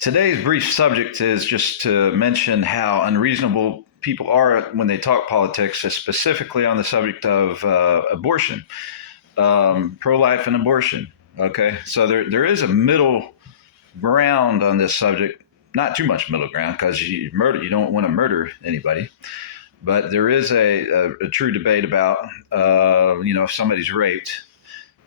Today's brief subject is just to mention how unreasonable people are when they talk politics, specifically on the subject of abortion, pro-life and abortion. Okay, so there is a middle ground on this subject. Not too much middle ground because you don't want to murder anybody, but there is a true debate about if somebody's raped,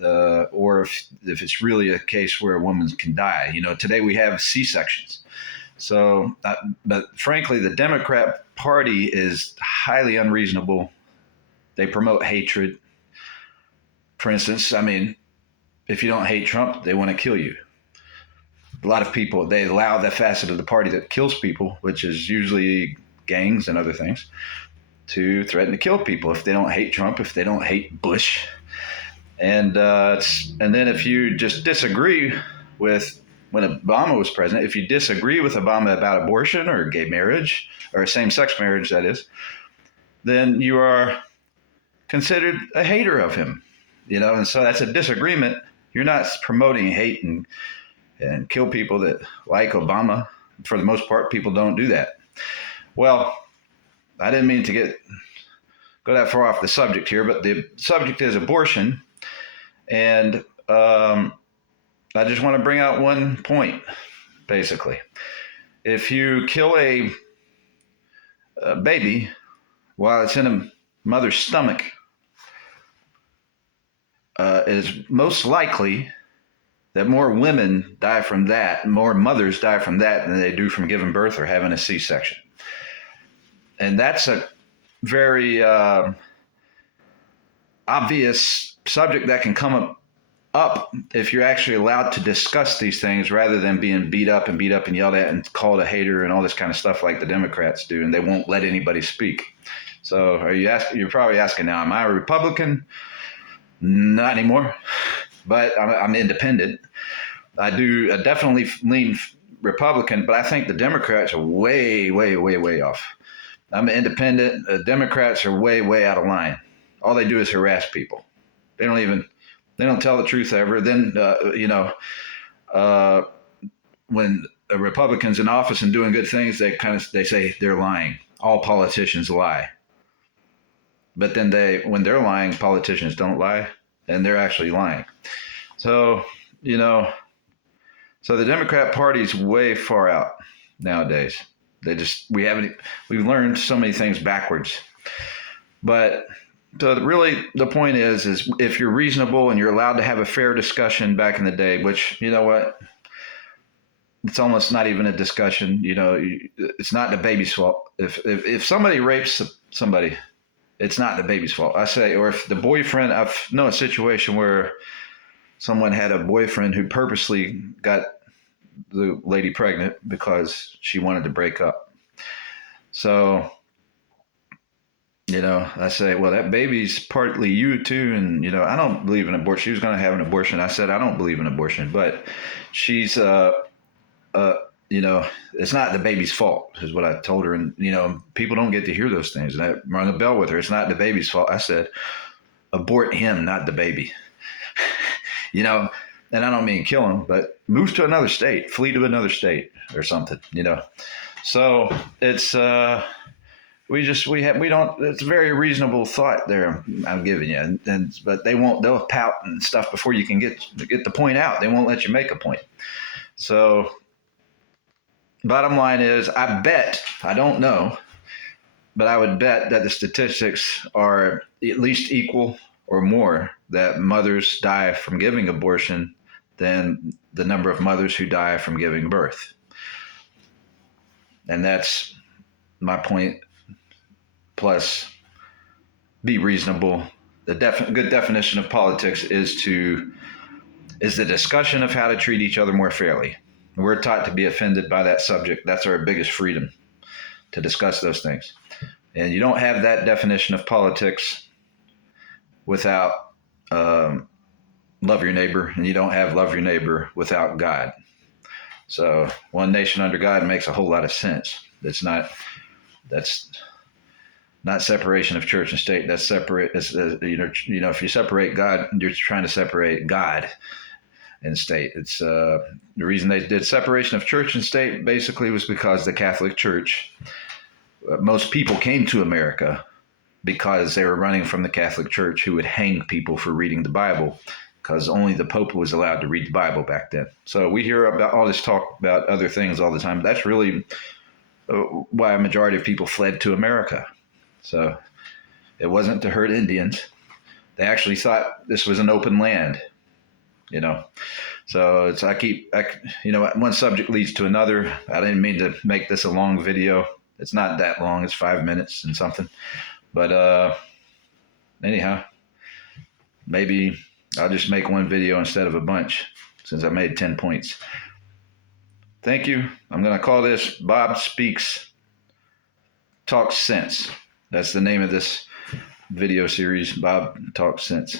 or if it's really a case where a woman can die. Today we have C-sections. So, but frankly, the Democrat Party is highly unreasonable. They promote hatred. For instance, I mean, if you don't hate Trump, they want to kill you. A lot of people, they allow that facet of the party that kills people, which is usually gangs and other things, to threaten to kill people if they don't hate Trump, if they don't hate Bush. And then if you just disagree with when Obama was president, if you disagree with Obama about abortion or gay marriage or same-sex marriage, that is, then you are considered a hater of him. And so that's a disagreement. You're not promoting hate and kill people that like Obama. For the most part, people don't do that. Well, I didn't mean to go that far off the subject here, but the subject is abortion. And I just want to bring out one point, basically. If you kill a baby while it's in a mother's stomach, it is most likely that more women die from that, more mothers die from that than they do from giving birth or having a C-section. And that's a very obvious subject that can come up if you're actually allowed to discuss these things rather than being beat up and yelled at and called a hater and all this kind of stuff like the Democrats do, and they won't let anybody speak. So you're probably asking now, am I a Republican? Not anymore, but I'm independent. I definitely lean Republican, but I think the Democrats are way, way, way, way off. I'm an independent. The Democrats are way, way out of line. All they do is harass people. They don't tell the truth ever. Then, when a Republican's in office and doing good things, they say they're lying. All politicians lie. But then when they're lying, politicians don't lie, and they're actually lying. So, so the Democrat Party's way far out nowadays. We've learned so many things backwards. But so really the point is if you're reasonable and you're allowed to have a fair discussion back in the day, which, you know what, it's almost not even a discussion. It's not the baby's fault. If somebody rapes somebody, it's not the baby's fault. I say, or if the boyfriend, I've known a situation where someone had a boyfriend who purposely got the lady pregnant because she wanted to break up. So, I say, well, that baby's partly you too. And, I don't believe in abortion. She was going to have an abortion. I said, I don't believe in abortion, but she's, it's not the baby's fault is what I told her. And, people don't get to hear those things. And I rang a bell with her. It's not the baby's fault. I said, abort him, not the baby. And I don't mean kill him, but move to another state, flee to another state or something, So it's, it's a very reasonable thought there I'm giving you. But they'll pout and stuff before you can get the point out. They won't let you make a point. So bottom line is, I don't know, but I would bet that the statistics are at least equal or more that mothers die from giving abortion than the number of mothers who die from giving birth. And that's my point. Plus, be reasonable. The good definition of politics is the discussion of how to treat each other more fairly. We're taught to be offended by that subject. That's our biggest freedom, to discuss those things. And you don't have that definition of politics without love your neighbor, and you don't have love your neighbor without God. So one nation under God makes a whole lot of sense. That's not separation of church and state. That's separate. If you separate God, you're trying to separate God. and state. It's the reason they did separation of church and state basically was because the Catholic Church, most people came to America because they were running from the Catholic Church, who would hang people for reading the Bible, because only the Pope was allowed to read the Bible back then. So we hear about all this talk about other things all the time. That's really why a majority of people fled to America. So it wasn't to hurt Indians. They actually thought this was an open land, you know. So it's one subject leads to another. I didn't mean to make this a long video. It's not that long. It's 5 minutes and something. But anyhow, maybe I'll just make one video instead of a bunch, since I made 10 points. Thank you. I'm going to call this Bob Speaks Talks Sense. That's the name of this video series, Bob Talks Sense.